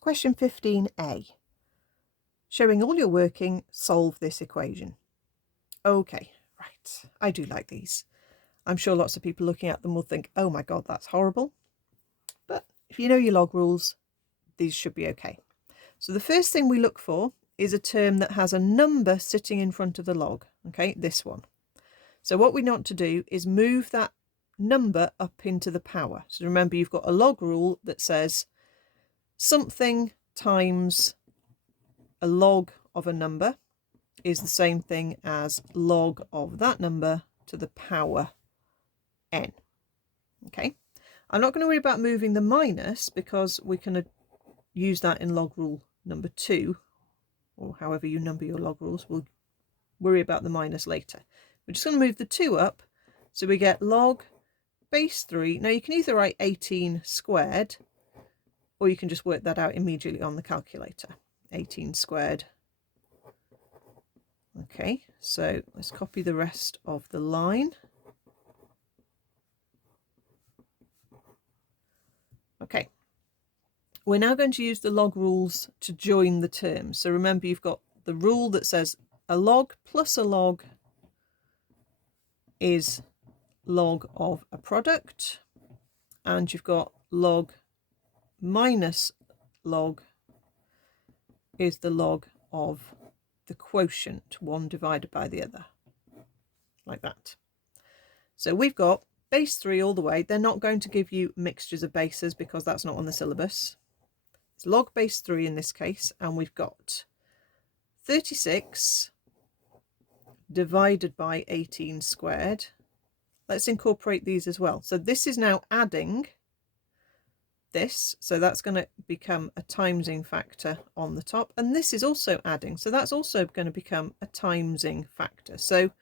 Question 15a. Showing all your working, solve this equation. Okay, right. I do like these. I'm sure lots of people looking at them will think, oh my God, that's horrible. But if you know your log rules, these should be okay. So the first thing we look for is a term that has a number sitting in front of the log. Okay, this one. So what we want to do is move that number up into the power. So remember, you've got a log rule that says something times a log of a number is the same thing as log of that number to the power n. Okay, I'm not going to worry about moving the minus because we can use that in log rule number 2, or however you number your log rules. We'll worry about the minus later. We're just going to move the 2 up, so we get log base 3. Now you can either write 18 squared, or you can just work that out immediately on the calculator. 18 squared. Okay, so let's copy the rest of the line. Okay, we're now going to use the log rules to join the terms. So remember, you've got the rule that says a log plus a log is log of a product, and you've got log minus log is the log of the quotient, one divided by the other, like that. So we've got base 3 all the way. They're not going to give you mixtures of bases because that's not on the syllabus. It's log base 3 in this case, and we've got 36 divided by 18 squared. Let's incorporate these as well. So this is now adding this, so that's going to become a timesing factor on the top, and this is also adding, so that's also going to become a timesing factor. So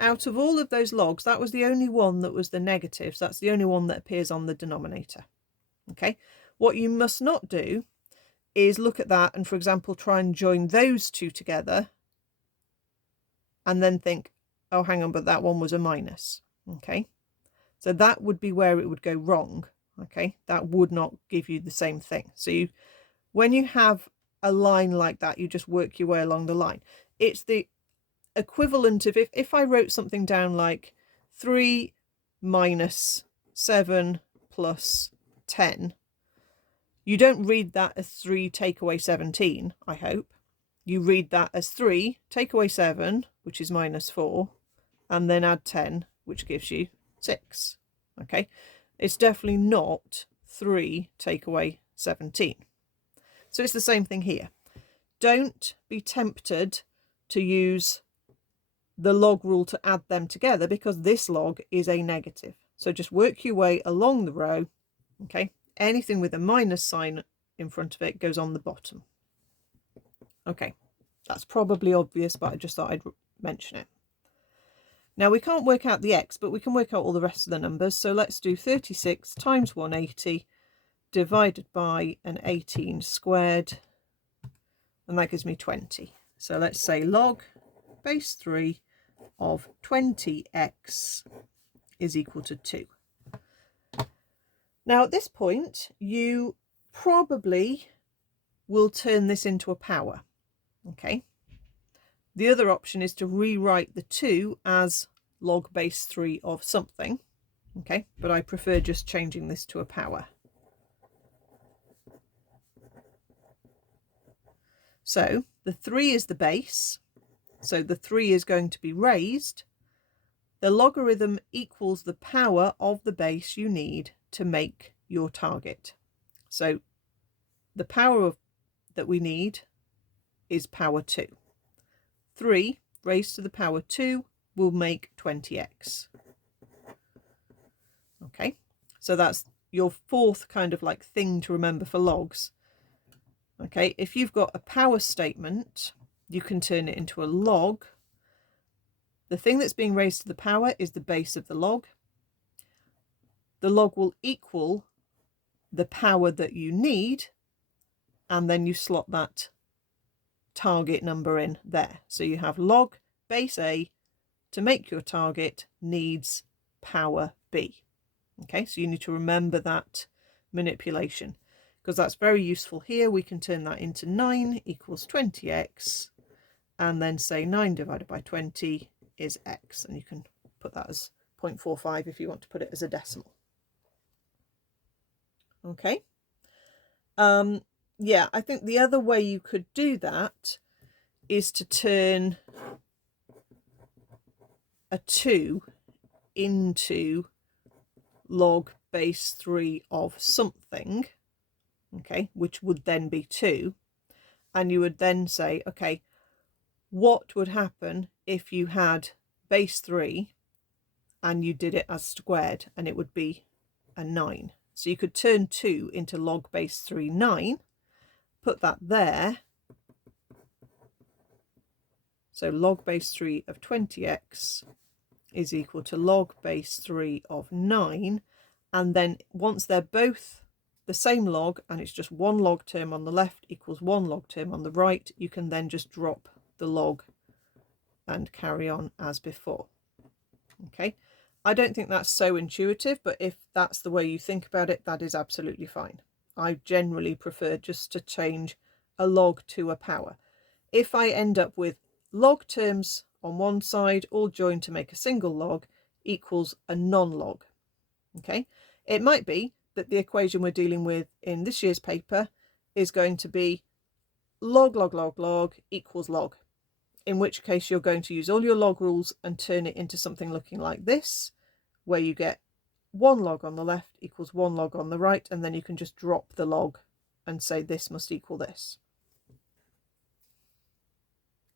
out of all of those logs, that was the only one that was the negative, so that's the only one that appears on the denominator. Okay, what you must not do is look at that and, for example, try and join those two together and then think, oh hang on, but that one was a minus. Okay, so that would be where it would go wrong. Okay, that would not give you the same thing. So when you have a line like that, you just work your way along the line. It's the equivalent of if I wrote something down like 3 minus 7 plus 10, you don't read that as 3 take away 17, I hope. You read that as 3 take away 7, which is minus 4, and then add 10, which gives you 6. Okay, it's definitely not 3 take away 17. So it's the same thing here. Don't be tempted to use the log rule to add them together because this log is a negative. So just work your way along the row. Okay, anything with a minus sign in front of it goes on the bottom. Okay, that's probably obvious, but I just thought I'd mention it. Now we can't work out the x, but we can work out all the rest of the numbers. So let's do 36 times 180 divided by an 18 squared, and that gives me 20. So let's say log base 3 of 20x is equal to 2. Now at this point, you probably will turn this into a power. Okay. The other option is to rewrite the 2 as log base 3 of something. Okay, but I prefer just changing this to a power. So the 3 is the base, so the 3 is going to be raised. The logarithm equals the power of the base you need to make your target. So the power that we need is power 2. 3 raised to the power 2 will make 20x. Okay, so that's your fourth kind of like thing to remember for logs. Okay, if you've got a power statement, you can turn it into a log. The thing that's being raised to the power is the base of the log. The log will equal the power that you need, and then you slot that target number in there. So you have log base A to make your target needs power B. Okay, so you need to remember that manipulation, because that's very useful here. We can turn that into 9 equals 20x, and then say 9 divided by 20 is x, and you can put that as 0.45 if you want to put it as a decimal. Okay. Yeah, I think the other way you could do that is to turn a 2 into log base 3 of something, okay, which would then be 2, and you would then say, okay, what would happen if you had base 3 and you did it as squared, and it would be a 9. So you could turn 2 into log base 3 9, put that there. So log base 3 of 20x is equal to log base 3 of 9. And then once they're both the same log, and it's just one log term on the left equals one log term on the right, you can then just drop the log and carry on as before. Okay, I don't think that's so intuitive, but if that's the way you think about it, that is absolutely fine. I generally prefer just to change a log to a power. If I end up with log terms on one side all joined to make a single log equals a non-log. Okay, it might be that the equation we're dealing with in this year's paper is going to be log equals log, in which case you're going to use all your log rules and turn it into something looking like this, where you get one log on the left equals one log on the right, and then you can just drop the log and say this must equal this.